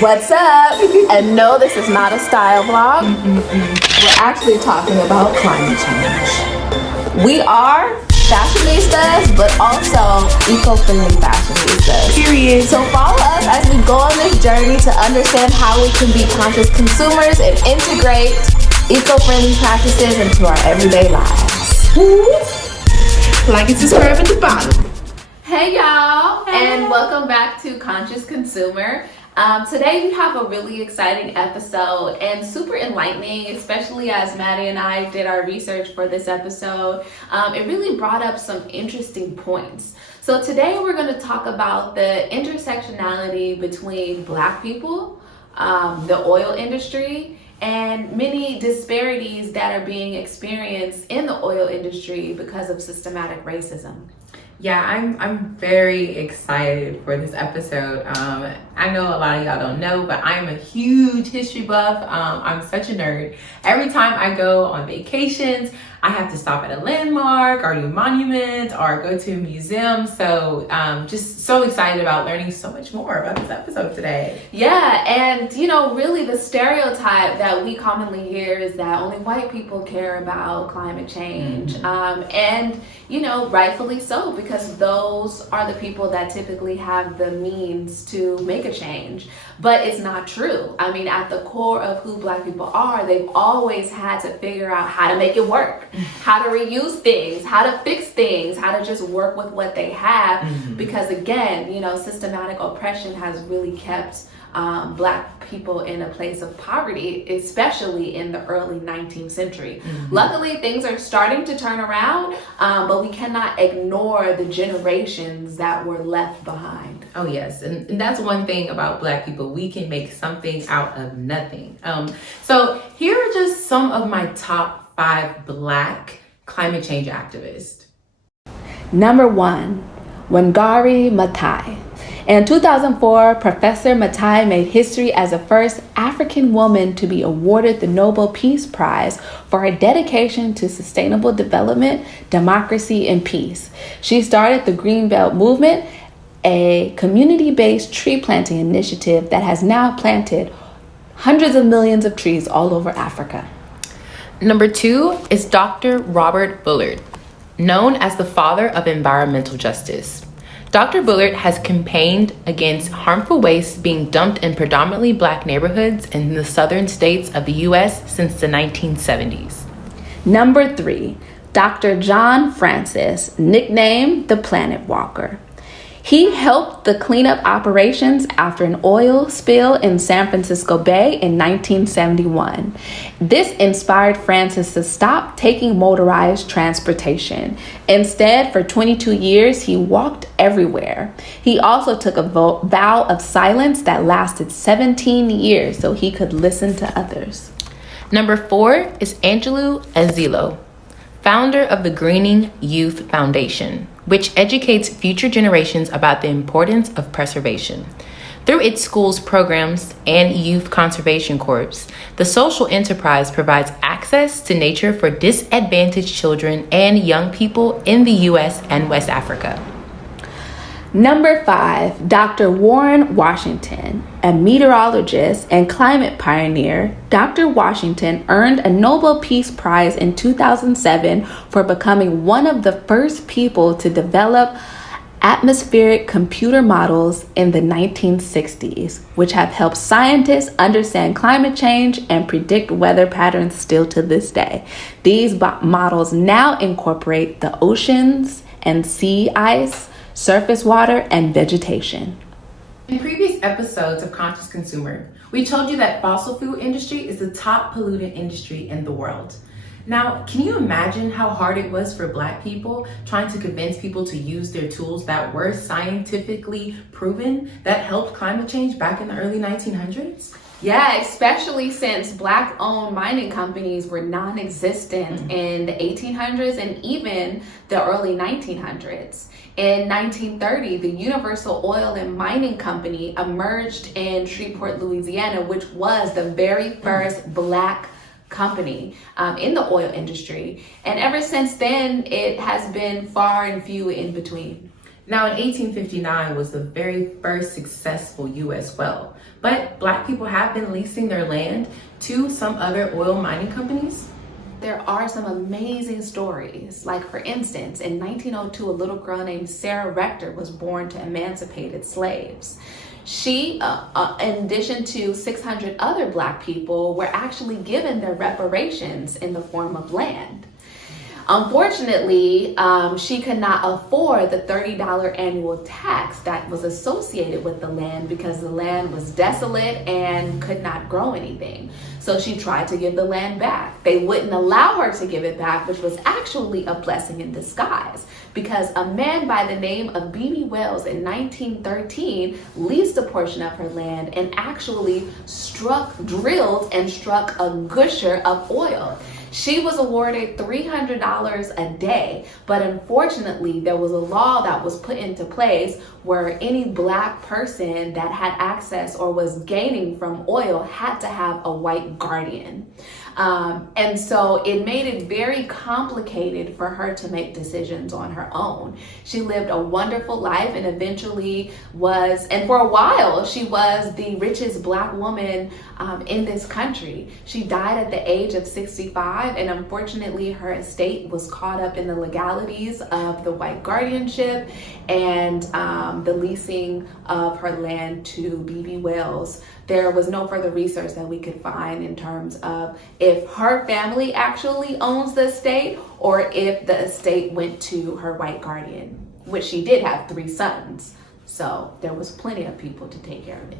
What's up? And no, this is not a style vlog. We're actually talking about climate change. We are fashionistas, but also eco-friendly fashionistas. Period. So follow us as we go on this journey to understand how we can be conscious consumers and integrate eco-friendly practices into our everyday lives. Like and subscribe at the bottom. Hey y'all, and welcome back to Conscious Consumer. Today we have a really exciting episode and super enlightening, especially as Maddie and I did our research for this episode. It really brought up some interesting points. So today we're going to talk about the intersectionality between Black people, the oil industry, and many disparities that are being experienced in the oil industry because of systematic racism. Yeah, I'm very excited for this episode. I know a lot of y'all don't know, but I'm a huge history buff. I'm such a nerd. Every time I go on vacations, I have to stop at a landmark or do a monument or go to a museum. So just so excited about learning so much more about this episode today. Yeah, and really the stereotype that we commonly hear is that only white people care about climate change. And rightfully so, because those are the people that typically have the means to make a change. But it's not true. I mean, at the core of who Black people are, they've always had to figure out how to make it work, how to reuse things, how to fix things, how to just work with what they have. Because again, systematic oppression has really kept Black people in a place of poverty, especially in the early 19th century. Luckily, things are starting to turn around, but we cannot ignore the generations that were left behind. Oh yes, and that's one thing about Black people. We can make something out of nothing. So here are just some of my top 5 Black climate change activists. Number 1, Wangari Maathai. In 2004, Professor Maathai made history as the first African woman to be awarded the Nobel Peace Prize for her dedication to sustainable development, democracy, and peace. She started the Greenbelt Movement, a community-based tree planting initiative that has now planted hundreds of millions of trees all over Africa. Number 2 is Dr. Robert Bullard, known as the father of environmental justice. Dr. Bullard has campaigned against harmful waste being dumped in predominantly Black neighborhoods in the southern states of the U.S. since the 1970s. Number 3, Dr. John Francis, nicknamed the Planet Walker. He helped the cleanup operations after an oil spill in San Francisco Bay in 1971. This inspired Francis to stop taking motorized transportation. Instead, for 22 years, he walked everywhere. He also took a vow of silence that lasted 17 years so he could listen to others. Number 4 is Angelou Azilo, founder of the Greening Youth Foundation, which educates future generations about the importance of preservation. Through its schools programs and youth conservation corps, the social enterprise provides access to nature for disadvantaged children and young people in the U.S. and West Africa. Number 5, Dr. Warren Washington, a meteorologist and climate pioneer. Dr. Washington earned a Nobel Peace Prize in 2007 for becoming one of the first people to develop atmospheric computer models in the 1960s, which have helped scientists understand climate change and predict weather patterns still to this day. These models now incorporate the oceans and sea ice, surface water, and vegetation. In previous episodes of Conscious Consumer, we told you that fossil fuel industry is the top pollutant industry in the world. Now, can you imagine how hard it was for Black people trying to convince people to use their tools that were scientifically proven that helped climate change back in the early 1900s? Yeah, especially since Black-owned mining companies were non-existent in the 1800s and even the early 1900s. In 1930, the Universal Oil and Mining Company emerged in Shreveport, Louisiana, which was the very first Black company in the oil industry. And ever since then, it has been far and few in between. Now, in 1859 was the very first successful U.S. well, but Black people have been leasing their land to some other oil mining companies. There are some amazing stories. Like, for instance, in 1902, a little girl named Sarah Rector was born to emancipated slaves. She, in addition to 600 other Black people, were actually given their reparations in the form of land. Unfortunately, she could not afford the $30 annual tax that was associated with the land because the land was desolate and could not grow anything. So she tried to give the land back. They wouldn't allow her to give it back, which was actually a blessing in disguise, because a man by the name of B.B. Wells in 1913 leased a portion of her land and actually drilled and struck a gusher of oil. She was awarded $300 a day, but unfortunately there was a law that was put into place where any Black person that had access or was gaining from oil had to have a white guardian. And so it made it very complicated for her to make decisions on her own. She lived a wonderful life and eventually and for a while, she was the richest Black woman in this country. She died at the age of 65, and unfortunately her estate was caught up in the legalities of the white guardianship and the leasing of her land to B.B. Wells. There was no further research that we could find in terms of if her family actually owns the estate or if the estate went to her white guardian, which she did have 3 sons. So there was plenty of people to take care of it.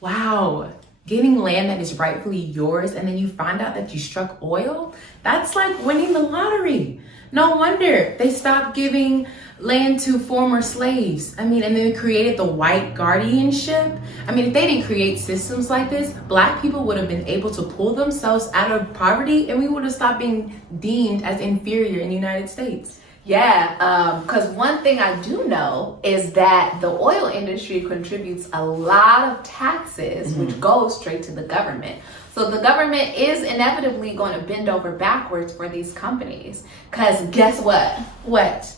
Wow. Getting land that is rightfully yours and then you find out that you struck oil? That's like winning the lottery. No wonder they stopped giving land to former slaves. And then created the white guardianship. If they didn't create systems like this, Black people would have been able to pull themselves out of poverty and we would have stopped being deemed as inferior in the United States. Yeah, because one thing I do know is that the oil industry contributes a lot of taxes, which go straight to the government. So the government is inevitably going to bend over backwards for these companies. Because guess what? What?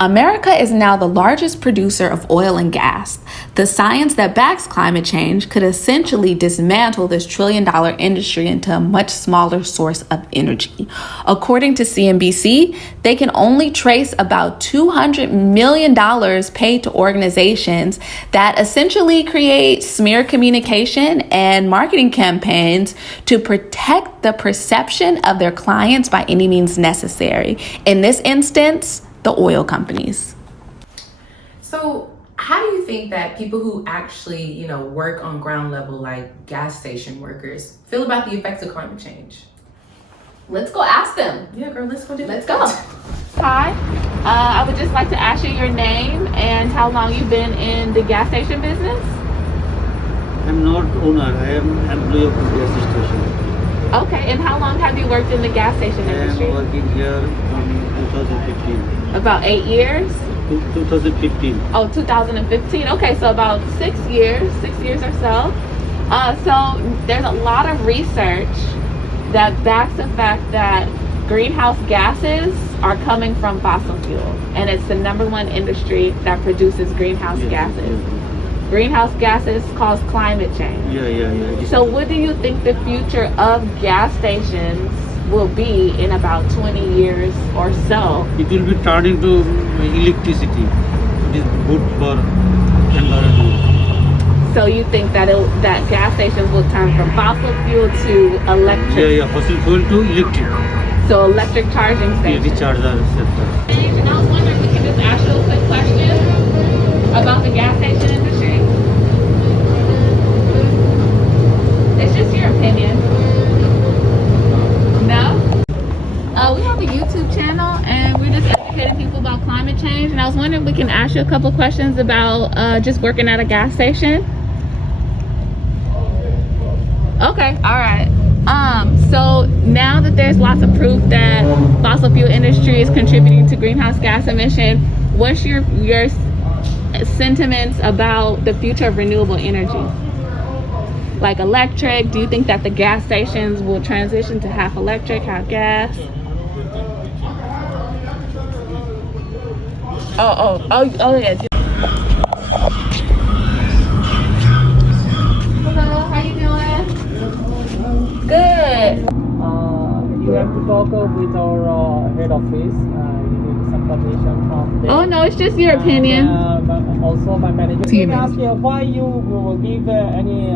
America is now the largest producer of oil and gas. The science that backs climate change could essentially dismantle this trillion-dollar industry into a much smaller source of energy. According to CNBC, they can only trace about $200 million paid to organizations that essentially create smear communication and marketing campaigns to protect the perception of their clients by any means necessary. In this instance, the oil companies. So how do you think that people who actually, work on ground level like gas station workers feel about the effects of climate change? Let's go ask them. Yeah, girl, let's go do Let's go. Hi, I would just like to ask you your name and how long you've been in the gas station business. I'm not owner, I am employee of the gas station. Okay, and how long have you worked in the gas station I industry? am working here from 2015. About 8 years? 2015. Oh, 2015. Okay, so about 6 years or so. So there's a lot of research that backs the fact that greenhouse gases are coming from fossil fuel, and it's the #1 industry that produces greenhouse gases. Greenhouse gases cause climate change. Yeah. So what do you think the future of gas stations will be in about 20 years or so? It will be turned into electricity. It is good for environment. So you think that that gas stations will turn from fossil fuel to electric? Yeah, fossil fuel to electric. So electric charging Yeah, stations. recharger sector. And I was wondering, we can just ask you a quick question about the gas station industry. It's just your opinion. No? We have a YouTube channel and we're just educating people about climate change. And I was wondering if we can ask you a couple questions about just working at a gas station. Okay, all right. So now that there's lots of proof that fossil fuel industry is contributing to greenhouse gas emission, what's your sentiments about the future of renewable energy? Like electric, do you think that the gas stations will transition to half electric, half gas? Oh yeah. Hello, how you doing? Good. You have to talk with our head office. You need some permission from them. Oh no, it's just your opinion. But also my manager. Can ask you why you will give any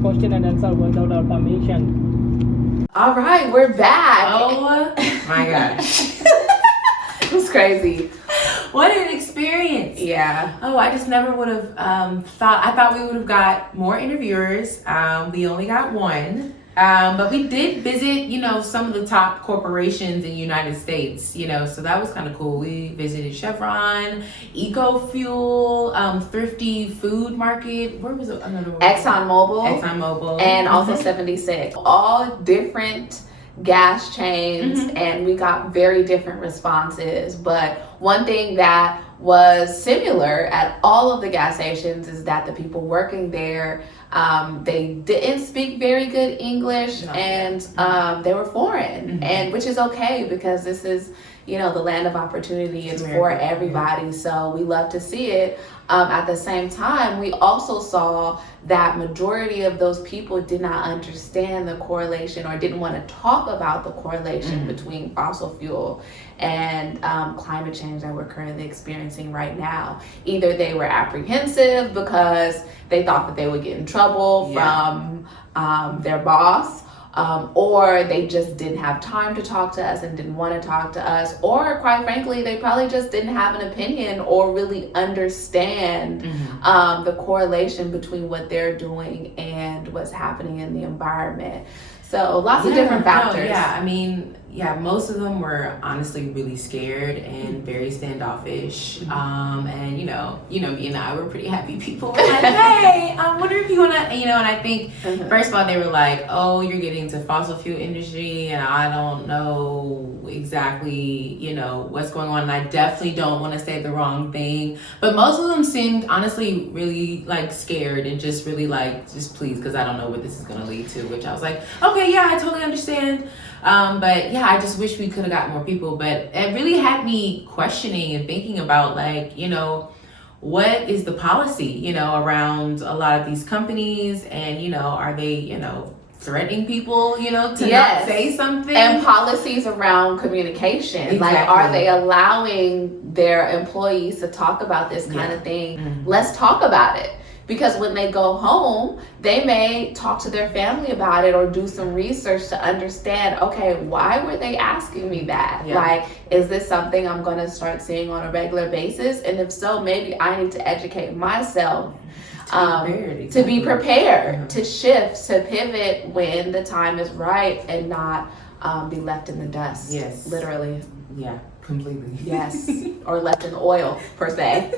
question and answer without our permission. All right, we're back. Oh my gosh. It was crazy. What an experience. Yeah. Oh, I just never would have I thought we would have got more interviewers. We only got one. But we did visit, some of the top corporations in the United States, so that was kind of cool. We visited Chevron, EcoFuel, Thrifty Food Market. Where was it? Another one? ExxonMobil. And also 76. All different gas chains, and we got very different responses. But one thing that was similar at all of the gas stations is that the people working there, they didn't speak very good English, and they were foreign, and which is okay because this is, the land of opportunity. It's for everybody, so we love to see it. At the same time, we also saw that majority of those people did not understand the correlation or didn't want to talk about the correlation between fossil fuel and climate change that we're currently experiencing right now. Either they were apprehensive because they thought that they would get in trouble from their boss, or they just didn't have time to talk to us and didn't want to talk to us, or quite frankly, they probably just didn't have an opinion or really understand the correlation between what they're doing and what's happening in the environment. So lots of different factors. Most of them were honestly really scared and very standoffish. And me and I were pretty happy people. We're like, hey, I wonder if you wanna, and I think first of all they were like, oh, you're getting into fossil fuel industry and I don't know exactly, what's going on, and I definitely don't want to say the wrong thing. But most of them seemed honestly really like scared and just really like, just please, because I don't know what this is gonna lead to, which I was like, okay, yeah, I totally understand. But yeah, I just wish we could have got more people. But it really had me questioning and thinking about what is the policy, around a lot of these companies, and are they, threatening people, to not say something? And policies around communication. Exactly. Like, are they allowing their employees to talk about this kind of thing? Let's talk about it. Because when they go home, they may talk to their family about it or do some research to understand, okay, why were they asking me that? Like, is this something I'm going to start seeing on a regular basis? And if so, maybe I need to educate myself to be prepared, to shift, to pivot when the time is right and not be left in the dust. Yes. Literally. Yeah, completely. Yes. Or left in oil, per se.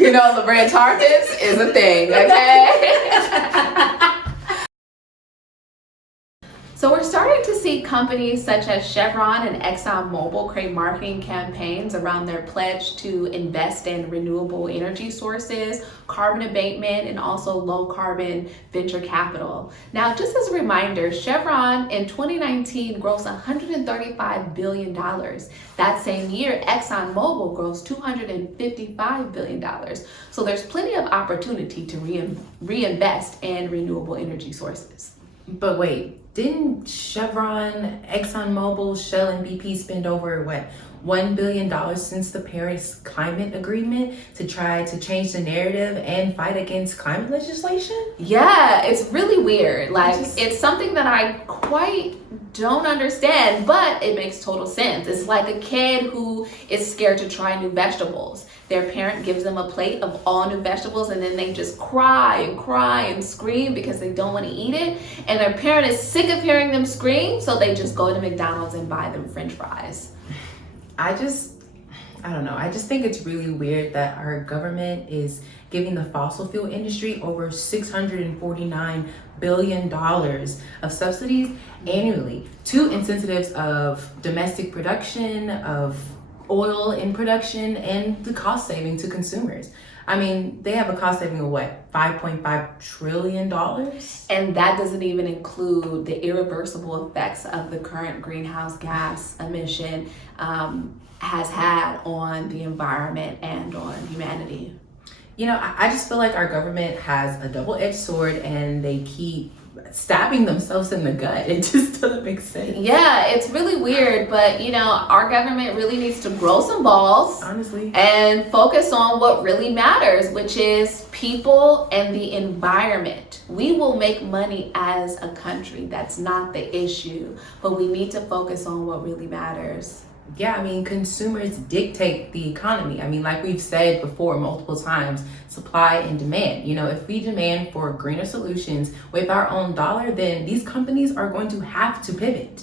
The red tar pits is a thing, okay? So we're starting to see companies such as Chevron and ExxonMobil create marketing campaigns around their pledge to invest in renewable energy sources, carbon abatement, and also low carbon venture capital. Now, just as a reminder, Chevron in 2019 grossed $135 billion. That same year, ExxonMobil grossed $255 billion. So there's plenty of opportunity to reinvest in renewable energy sources. But wait, didn't Chevron, ExxonMobil, Shell, and BP spend over $1 billion since the Paris Climate Agreement to try to change the narrative and fight against climate legislation? Yeah, it's really weird. It's something that I quite don't understand, but it makes total sense. It's like a kid who is scared to try new vegetables. Their parent gives them a plate of all new vegetables and then they just cry and scream because they don't want to eat it. And their parent is sick of hearing them scream, so they just go to McDonald's and buy them French fries. I don't know. I just think it's really weird that our government is giving the fossil fuel industry over $649 billion of subsidies annually to incentives of domestic production, of oil in production and the cost saving to consumers. I mean, they have a cost saving of what, $5.5 trillion? And that doesn't even include the irreversible effects of the current greenhouse gas emission has had on the environment and on humanity. You know, I just feel like our government has a double-edged sword and they keep stabbing themselves in the gut. It just doesn't make sense. Yeah, it's really weird, but you know, our government really needs to grow some balls, honestly, and focus on what really matters, which is people and the environment. We will make money as a country. That's not the issue, but we need to focus on what really matters. Yeah, I mean, consumers dictate the economy. I mean, like we've said before multiple times, supply and demand. You know, if we demand for greener solutions with our own dollar, then these companies are going to have to pivot.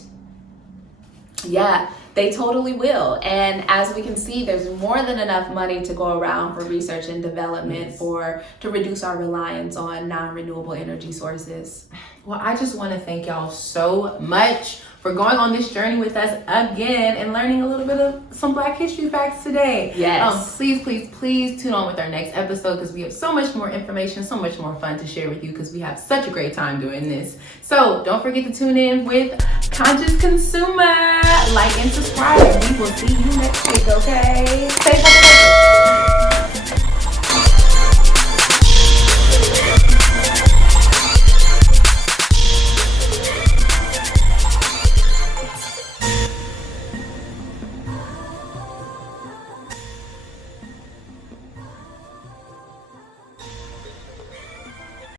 Yeah, they totally will. And as we can see, there's more than enough money to go around for research and development to reduce our reliance on non-renewable energy sources. Well, I just want to thank y'all so much for going on this journey with us again and learning a little bit of some Black history facts today. Yes. Please tune on with our next episode because we have so much more information, so much more fun to share with you because we have such a great time doing this. So don't forget to tune in with Conscious Consumer. Like and subscribe. We will see you next week, okay? Stay positive.